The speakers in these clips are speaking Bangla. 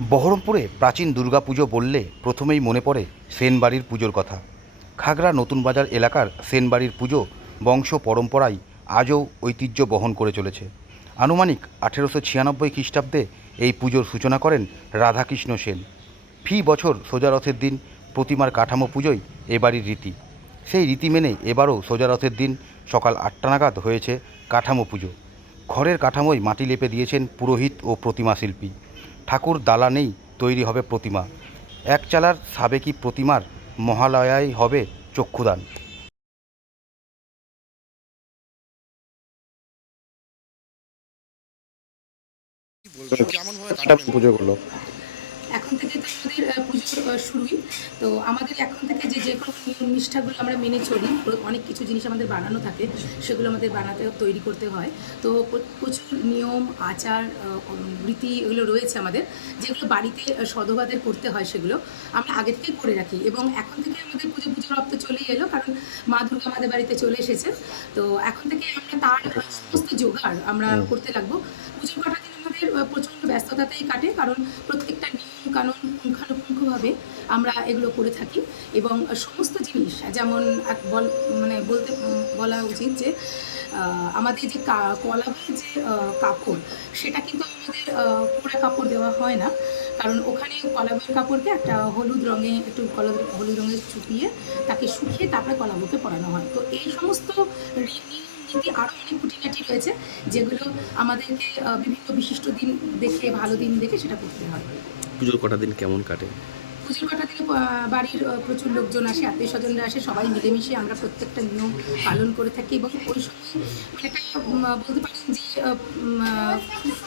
বহরমপুরে প্রাচীন দুর্গাপুজো বললে প্রথমেই মনে পড়ে সেনবাড়ির পুজোর কথা। খাগড়া নতুন বাজার এলাকার সেনবাড়ির পুজো বংশ পরম্পরায় আজও ঐতিহ্য বহন করে চলেছে। আনুমানিক আঠেরোশো ছিয়ানব্বই খ্রিস্টাব্দে এই পুজোর সূচনা করেন রাধাকৃষ্ণ সেন। ফি বছর সোজা রথের দিন প্রতিমার কাঠামো পুজোই এ বাড়ির রীতি। সেই রীতি মেনে এবারও সোজা রথের দিন সকাল আটটা নাগাদ হয়েছে কাঠামো পুজো। ঘরের কাঠামোয় মাটি লেপে দিয়েছেন পুরোহিত ও প্রতিমা শিল্পী। ঠাকুর দালানেই তৈরি হবে প্রতিমা। এক চালার সাবেকি প্রতিমার মহালয়াই হবে চক্ষুদান। পুজো করল। এখন থেকে তো আমাদের শুরুই। তো আমাদের এখন থেকে যে যে কোনো নিয়ম নিষ্ঠাগুলো আমরা মেনে চলি অনেক কিছু জিনিস আমাদের বানানো থাকে সেগুলো আমাদের বানাতে তৈরি করতে হয়। তো প্রচুর নিয়ম আচার রীতি এগুলো রয়েছে আমাদের যেগুলো বাড়িতে সদবাদের করতে হয় সেগুলো আমরা আগে থেকেই করে রাখি এবং এখন থেকে আমাদের পুজো পুজো রব তো চলেই এলো কারণ মা দুর্গা আমাদের বাড়িতে চলে এসেছে। তো এখন থেকে আমরা তার সমস্ত জোগাড় আমরা করতে লাগবো। পুজোর কটা দিন আমাদের প্রচণ্ড ব্যস্ততাতেই কাটে কারণ প্রত্যেকটা নিয়ম পুঙ্খানুপুঙ্খভাবে আমরা এগুলো করে থাকি এবং সমস্ত জিনিস, যেমন এক বল মানে বলতে, বলা উচিত যে আমাদের যে কা- কলাবই যে কাপড়, সেটা কিন্তু আমাদের পোড়া কাপড় দেওয়া হয় না। কারণ ওখানে কলাবইয়ের কাপড়কে একটা হলুদ রঙে, একটু কলা- হলুদ রঙে চুপিয়ে তাকে শুকিয়ে তারপরে কলাবুকে পরানো হয়। তো এই সমস্ত রি- নিয়ম নীতি আরও অনেক খুঁটিনাটি রয়েছে, যেগুলো আমাদেরকে বিভিন্ন বিশিষ্ট দিন দেখে, ভালো দিন দেখে সেটা করতে হয়। পুজোর কটা দিন কেমন কাটে? পুজোর কটা দিনে বাড়ির প্রচুর লোকজন আসে আত্মীয় স্বজনরা আসে সবাই মিলেমিশে আমরা প্রত্যেকটা নিয়ম পালন করে থাকি এবং ওই সময় মানে একটা বলতে পারেন যে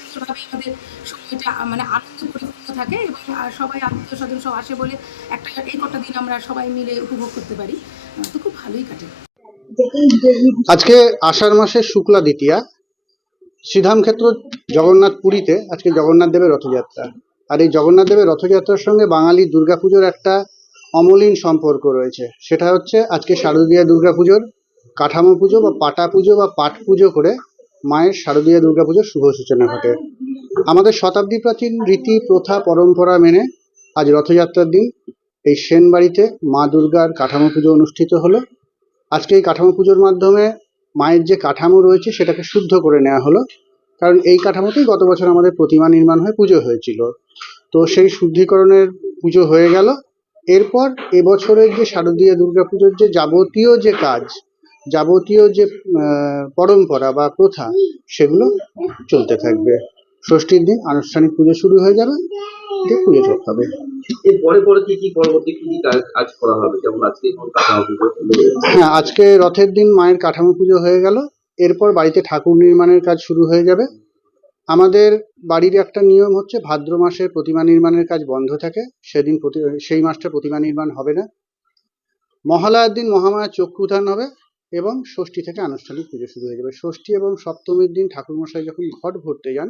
সুন্দরভাবে আমাদের সময়টা মানে আনন্দ পরিপূর্ণ থাকে এবং সবাই আত্মীয় স্বজন সব আসে বলে একটা এই কটা দিন আমরা সবাই মিলে উপভোগ করতে পারি। তো খুব ভালোই কাটে। আজকে আষাঢ় মাসের শুক্লা দ্বিতীয়া। শ্রীধাম ক্ষেত্র জগন্নাথ পুরীতে আজকে জগন্নাথ দেবের রথযাত্রা। আর এই জগন্নাথ দেবের রথযাত্রার সঙ্গে বাঙালি দুর্গাপুজোর একটা অমলিন সম্পর্ক রয়েছে। সেটা হচ্ছে আজকে শারদীয়া দুর্গাপুজোর কাঠামো পুজো বা পাটা পুজো বা পাট পুজো করে মায়ের শারদীয়া দুর্গাপুজোর শুভ সূচনা ঘটে। আমাদের শতাব্দী প্রাচীন রীতি, প্রথা, পরম্পরা মেনে আজ রথযাত্রার দিন এই সেন বাড়িতে মা দুর্গার কাঠামো পুজো অনুষ্ঠিত হলো। আজকে এই কাঠামো পুজোর মাধ্যমে মায়ের যে কাঠামো রয়েছে সেটাকে শুদ্ধ করে নেওয়া হলো। কারণ এই কাঠামোতেই গত বছর আমাদের প্রতিমা নির্মাণ হয়ে পুজো হয়েছিল। তো সেই শুদ্ধিকরণের পুজো হয়ে গেল। এরপর এবছরের যে শারদীয় দুর্গাপুজোর যে যাবতীয় যে কাজ যাবতীয় যে পরম্পরা বা প্রথা সেগুলো চলতে থাকবে। ষষ্ঠীর দিন আনুষ্ঠানিক পুজো শুরু হয়ে যাবে। দিয়ে পুজো চলতে হবে। এর পরে পরে কি কি পরবর্তী কি কি কাজ কাজ করা হবে? যেমন আজকে এখন কাঠামো পুজো। হ্যাঁ আজকে রথের দিন মায়ের কাঠামো পুজো হয়ে গেল। এরপর বাড়িতে ঠাকুর নির্মাণের কাজ শুরু হয়ে যাবে। আমাদের বাড়ির একটা নিয়ম হচ্ছে, ভাদ্র মাসে প্রতিমা নির্মাণের কাজ বন্ধ থাকে। সেদিন সেই মাসটা প্রতিমা নির্মাণ হবে না। মহালয়ার দিন মহামায়ার চক্ষুদান হবে এবং ষষ্ঠী থেকে আনুষ্ঠানিক পুজো শুরু হয়ে যাবে। ষষ্ঠী এবং সপ্তমীর দিন ঠাকুরমশাই যখন ঘট ভরতে যান,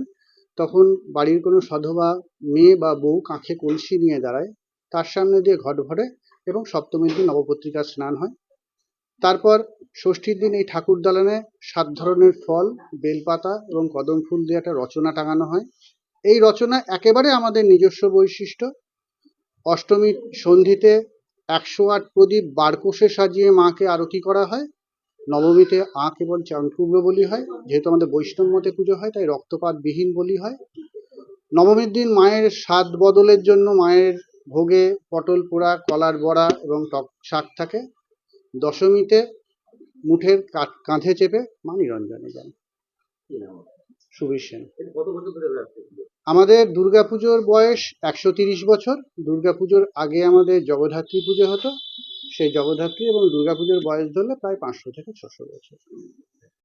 তখন বাড়ির কোনো সধবা মেয়ে বা বউ কাঁখে কলসি নিয়ে দাঁড়ায়। তার সামনে দিয়ে ঘট ভরে এবং সপ্তমীর দিন নবপত্রিকার স্নান হয়। তারপর ষষ্ঠীর দিন এই ঠাকুর দালানে সাত ধরনের ফল, বেলপাতা এবং কদম ফুল দিয়ে একটা রচনা টাঙানো হয়। এই রচনা একেবারে আমাদের নিজস্ব বৈশিষ্ট্য। অষ্টমীর সন্ধিতে একশো আট প্রদীপ বারকোষে সাজিয়ে মাকে আরতি করা হয়। নবমীতে আ কেবল চাঁদপূর্ব বলি হয়, যেহেতু আমাদের বৈষ্ণব মতে পুজো হয়, তাই রক্তপাত বিহীন বলি হয়। নবমীর দিন মায়ের স্বাদ বদলের জন্য মায়ের ভোগে পটল পোড়া, কলার বড়া এবং টক শাক থাকে। দশমীতে মুঠের কাঁধে চেপে মা নিরঞ্জনে যান। সুবীর সেন আমাদের দুর্গাপুজোর বয়স একশো তিরিশ বছর। দুর্গাপুজোর আগে আমাদের জগদ্ধাত্রী পুজো হতো। সেই জগদ্ধাত্রী এবং দুর্গাপুজোর বয়স ধরলে প্রায় পাঁচশো থেকে ছশো বছর।